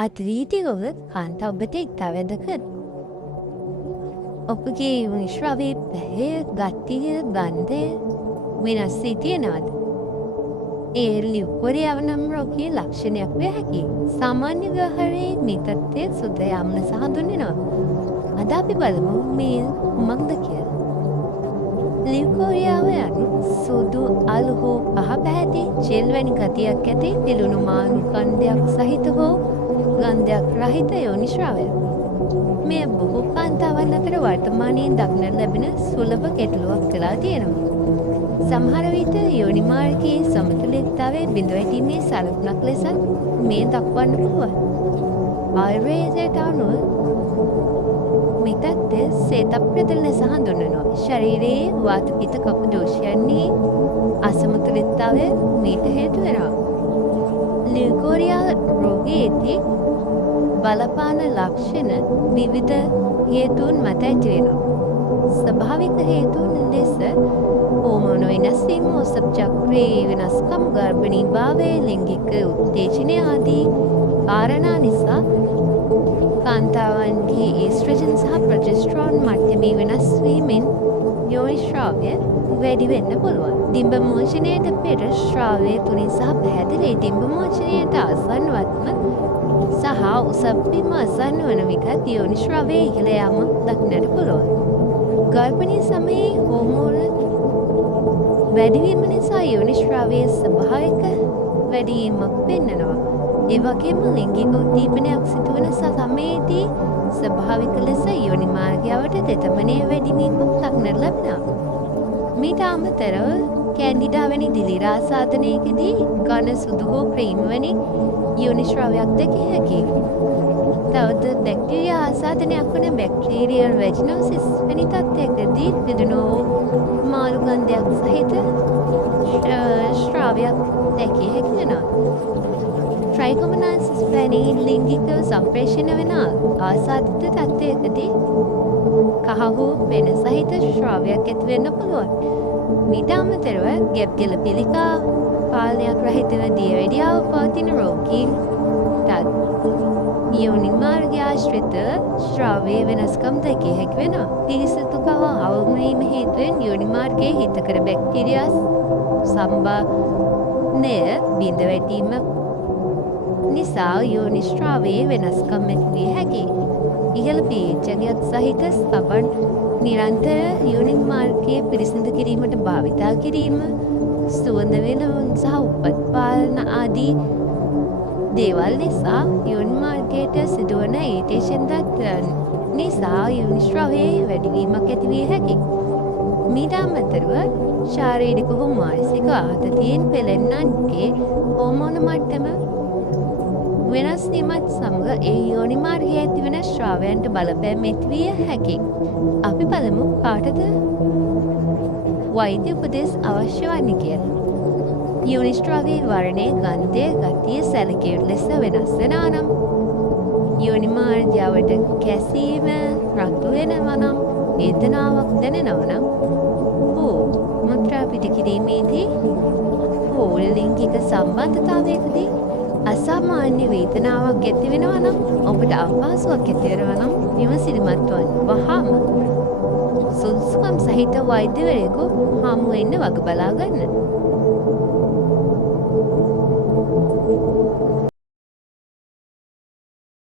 අත්‍රීතිකව කාන්තාව ඔබට ඉතා වැදගත්. ඔබගේ විශ්‍රාවයේ පැහැ ගතිය ගන්ධය වෙනස් වී තියෙනවද? ඒ ලිව්පොරියාව නම් රෝගී ලක්ෂණයක් වේ හැකි. සාමාන්‍ය ව්‍යවහාරයේ මේ තත්ත්වය සුද්ධ යාමන සහ හඳුන්වනවා. අද අපි බලමු මේ කුමක්ද කියලා. ලිව්පොරියාව යනු සුදු අලු හෝ පහ පැහැති ජෙල් වැනි ගතියක් ඇති පිළුණු මාළු කන්දයක් සහිත හෝ ගන්ධයක් රහිත යෝනිශ්‍රාවයක්. මේ බොහෝ කාන්තාවන් අතර වර්තමානයේ දක්නට ලැබෙන සුලභ ගැටලුවක් වෙලා තියෙනවා. සමහර විට යෝනි මාර්ගයේ සමතුලිතතාවයේ බිඳ වැටීමේ සලකුණක් ලෙස මේ දක්වන්න පුළුවන්. ආයුර්වේදයට අනුව මේ තත්ත්වය සේත ප්‍රදල ලෙස හඳුන්වනවා. ශරීරයේ වාත පිත්ත කප දෝෂයන්හි අසමතුලිතතාවය මීට හේතු වෙනවා. ලිව්කෝරියා රෝගයේදී බලපාන ලක්ෂණ විවිධ හේතුන් මත ඇති වෙනවා. ස්වභාවික හේතුන් ලෙස හෝමෝන වෙනස් වීම, ඔසප් චක්‍රයේ වෙනස්කම්, ගර්භණී භාවය, ලිංගික උත්තේජනය ආදී කාරණා නිසා කාන්තාවන්ගේ ඊස්ට්‍රජන් සහ ප්‍රොජෙස්ටරෝන් මට්ටමේ වෙනස් වීමෙන් යෝනිශ්‍රාවය වැඩි වෙන්න පුළුවන්. ඩිම්බ මෝචනයට පෙර ශ්‍රාවය තුලින් සහ පැහැදිලි ඩිම්බ මෝචනයට ආසන්නවත්ම සහ උසබ්බිම ආසන්න වන විට යෝනිශ්‍රාවය ඉහළ යාම දක්නට පුළුවන්. ගර්භණී සමයේ හෝමෝන වැඩිවීම නිසා යෝනිශ්‍රාවයේ ස්වභාවික වැඩිවීමක් පෙන්නනවා. ඒ වගේම ලිංගික උද්දීපනයක් සිදුවන සමයේදී ස්වභාවික ලෙස යෝනි මාර්ගයට තෙතමනයේ වැඩිවීමක් දක්නට ලැබෙනවා. මීට අමතරව කැන්ඩිඩා වැනි දිලිරා සාධනයකදී ඝන සුදු හෝ ක්‍රීම් වැනි යෝනිශ්‍රාවයක් දැකිය හැකියි. තවද බැක්ටීරියා ආසාදනයක් වන බැක්ටීරියල් වැජිනෝසිස් වැනි තත්ත්වයකදී පිදුණු මාළු ගන්ධයක් සහිත ශ්‍රාවයක් දැකිය හැකි වෙනවා. ට්‍රයිකෝමනාසිස් වැනි ලිංගික සම්ප්‍රේෂණ වෙන ආසාදිත තත්ත්වයකදී කහ හෝ වෙන සහිත ශ්‍රාවයක් ඇති වෙන්න පුළුවන්. මීට අමතරව ගැබ්ගල පිළිකා පාලනයක් රහිතව දියවැඩියාව පවතින රෝගීන් යෝනි මාර්ගය ආශ්‍රිත ශ්‍රාවයේ වෙනස්කම් දැකිය හැකි වෙනවා. පිරිසිදු කහ අවම වීම හේතුවෙන් යෝනි මාර්ගයේ හිතකර බැක්ටීරියා සම්බන්ධය බිඳ වැටීම නිසා යෝනි ශ්‍රාවයේ වෙනස්කම් ඇති විය හැකියි. ඉහළ pH අගයක් සහිත සබන් නිරන්තර යෝනි මාර්ගයේ පිරිසිදු කිරීමට භාවිතා කිරීම, සුවඳ වෙනවුන් සහ උපත් පාලන ආදී දේවල් නිසා යෝනි මාර්ගයට සිදුවන ඉරිටේෂන් දත් නිසා යෝනිශ්‍රාවයේ වැඩිවීමක් ඇති විය හැකියි. මීට අමතරව ශාරීරික හෝ මානසික ආතතියෙන් පෙළෙන්නන්ගේ හෝමෝන මට්ටම වෙනස් වීමත් සමග ඒ යෝනි මාර්ගයේ ඇතිවන ශ්‍රාවයන්ට බලපෑම් ඇති විය හැකියි. අපි බලමු කාටද වෛද්‍ය උපදෙස් අවශ්‍ය වන්නේ කියලා. යෝනිශ්‍රාවයේ වර්ණය, ගන්ධය, ගතිය සැලකිය ලෙස වෙනස් වෙනවා නම්, යෝනි මාර්ගයට කැසීම, රතු වෙනවා නම්, වේදනාවක් දැනෙනවා නම්, මුත්‍රා පිට කිරීමේදී හෝ ලිංගික සම්බන්ධතාවයකදී අසාමාන්‍ය වේදනාවක් ඇති වෙනවා නම්, ඔබට අපහසුයක් ඇති වෙනවා නම් විමසිලිමත් වන්න. වහාම සුදුසුකම් සහිත වෛද්‍යවරයෙකු හමු වෙන්න වග බලා ගන්න.